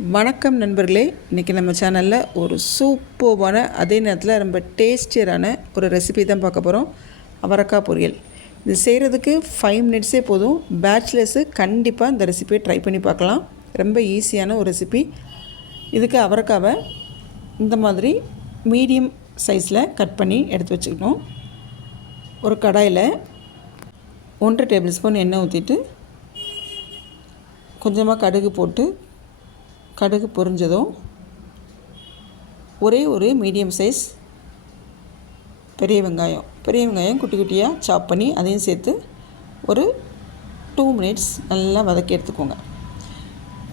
வணக்கம் நண்பர்களே இன்றைக்கி நம்ம சேனலில் ஒரு சூப்பர்வான அதே நேரத்தில் ரொம்ப டேஸ்டியரான ஒரு ரெசிபி தான் பார்க்க போகிறோம் அவரக்காய் பொரியல். இது செய்கிறதுக்கு ஃபைவ் மினிட்ஸே போதும். பேச்சுலர்ஸு கண்டிப்பாக இந்த ரெசிபியை ட்ரை பண்ணி பார்க்கலாம். ரொம்ப ஈஸியான ஒரு ரெசிபி இதுக்கு அவரக்காவை இந்த மாதிரி மீடியம் சைஸில் கட் பண்ணி எடுத்து வச்சுக்கணும். ஒரு கடாயில் ஒன்றரை டேபிள் ஸ்பூன் எண்ணெய் ஊற்றிட்டு கொஞ்சமாக கடுகு போட்டு கடுகு பொரிஞ்சதும் ஒரே ஒரு மீடியம் சைஸ் பெரிய வெங்காயம். பெரிய வெங்காயம் குட்டி குட்டியாக சாப் பண்ணி அதையும் சேர்த்து ஒரு டூ மினிட்ஸ் நல்லா வதக்கி எடுத்துக்கோங்க.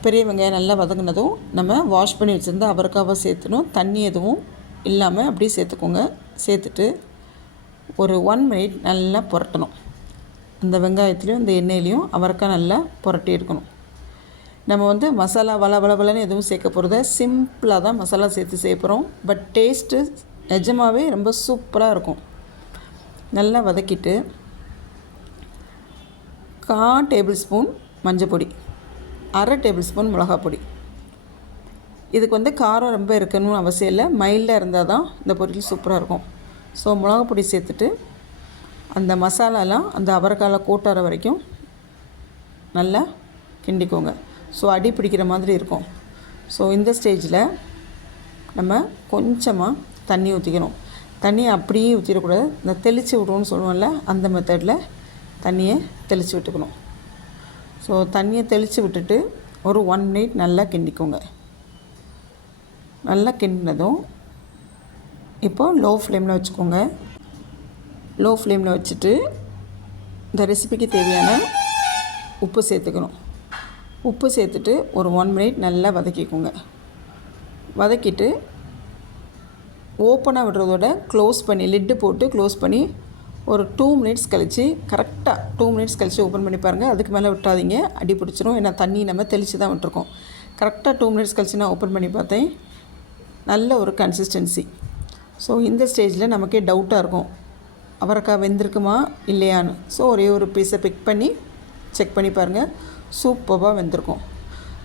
பெரிய வெங்காயம் நல்லா வதங்கினதும் நம்ம வாஷ் பண்ணி வச்சுருந்த அவரைக்காவை சேர்த்துணும். தண்ணி எதுவும் இல்லாமல் அப்படியே சேர்த்துக்கோங்க. சேர்த்துட்டு ஒரு ஒன் மினிட் நல்லா புரட்டணும். அந்த வெங்காயத்துலேயும் இந்த எண்ணெயிலையும் அவரைக்காய் நல்லா புரட்டி எடுக்கணும். நம்ம வந்து மசாலா வள வளவலன்னு எதுவும் சேர்க்க போகிறத சிம்பிளாக தான் மசாலா சேர்த்து சேர்க்குறோம் பட் டேஸ்ட்டு நிஜமாகவே ரொம்ப சூப்பராக இருக்கும். நல்லா வதக்கிட்டு கா டேபிள் ஸ்பூன் மஞ்சப்பொடி அரை டேபிள் ஸ்பூன் மிளகா பொடி. இதுக்கு வந்து காரம் ரொம்ப இருக்கணும்னு அவசியம் இல்லை. மைல்டாக இருந்தால் தான் இந்த பொரியல் சூப்பராக இருக்கும். ஸோ மிளகா பொடி சேர்த்துட்டு அந்த மசாலாலாம் அந்த அவரைக்காயில் கூட்டார வரைக்கும் நல்லா கிண்டிக்கோங்க. ஸோ அடி பிடிக்கிற மாதிரி இருக்கும். ஸோ இந்த ஸ்டேஜில் நம்ம கொஞ்சமாக தண்ணி ஊற்றிக்கணும் தண்ணி அப்படியே ஊற்றிடக்கூடாது இந்த தெளித்து விடுவோம்னு சொல்லுவோம்ல அந்த மெத்தடில் தண்ணியை தெளித்து விட்டுக்கணும். ஸோ தண்ணியை தெளித்து விட்டுட்டு ஒரு ஒன் மினிட் நல்லா கிண்டிக்கோங்க. நல்லா கிண்டினதும் இப்போது லோ ஃப்ளேமில் வச்சுக்கோங்க. லோ ஃப்ளேமில் வச்சுட்டு இந்த ரெசிபிக்கு தேவையான உப்பு சேர்த்துக்கணும். உப்பு சேர்த்துட்டு ஒரு ஒன் மினிட் நல்லா வதக்கிக்கோங்க. வதக்கிட்டு ஓப்பனாக விடுறதோட க்ளோஸ் பண்ணி லிட்டு போட்டு க்ளோஸ் பண்ணி ஒரு டூ மினிட்ஸ் கழித்து கரெக்டாக டூ மினிட்ஸ் கழித்து ஓப்பன் பண்ணி பாருங்கள் அதுக்கு மேலே விட்டாதீங்க. அடி பிடிச்சிரும். ஏன்னா தண்ணி நம்ம தெளித்து தான் விட்டுருக்கோம். கரெக்டாக டூ மினிட்ஸ் கழித்து நான் ஓப்பன் பண்ணி பார்த்தேன். நல்ல ஒரு கன்சிஸ்டன்சி ஸோ இந்த ஸ்டேஜில் நமக்கே டவுட்டாக இருக்கும். அவரைக்காய் வெந்திருக்குமா? இல்லையான்னு. ஸோ ஒரே ஒரு பீஸை பிக் பண்ணி செக் பண்ணி பாருங்கள் சூப்பராக வெந்திருக்கும்.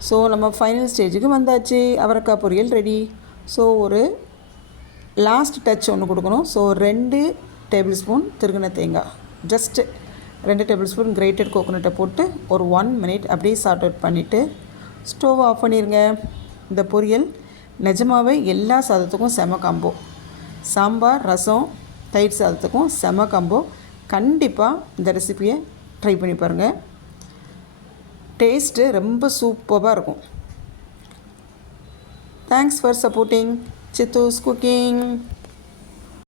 ஸோ நம்ம ஃபைனல் ஸ்டேஜுக்கு வந்தாச்சு. அவரைக்காய் பொரியல் ரெடி ஸோ ஒரு லாஸ்ட் டச் ஒன்று கொடுக்கணும். ஸோ ரெண்டு டேபிள் ஸ்பூன் திருகின தேங்காய். ஜஸ்ட்டு ரெண்டு டேபிள் ஸ்பூன் கிரேட்டட் கோகோனட்டை போட்டு ஒரு ஒன் மினிட் அப்படியே சார்ட் அவுட் பண்ணிவிட்டு ஸ்டோவ் ஆஃப் பண்ணிடுங்க இந்த பொரியல் நிஜமாகவே எல்லா சாதத்துக்கும் செம காம்போ சாம்பார் ரசம் தயிர் சாதத்துக்கும் செம காம்போ கண்டிப்பாக இந்த ரெசிப்பியை ட்ரை பண்ணி பாருங்கள் டேஸ்ட்டு ரொம்ப சூப்பராக இருக்கும். Thanks for supporting சித்தூஸ் cooking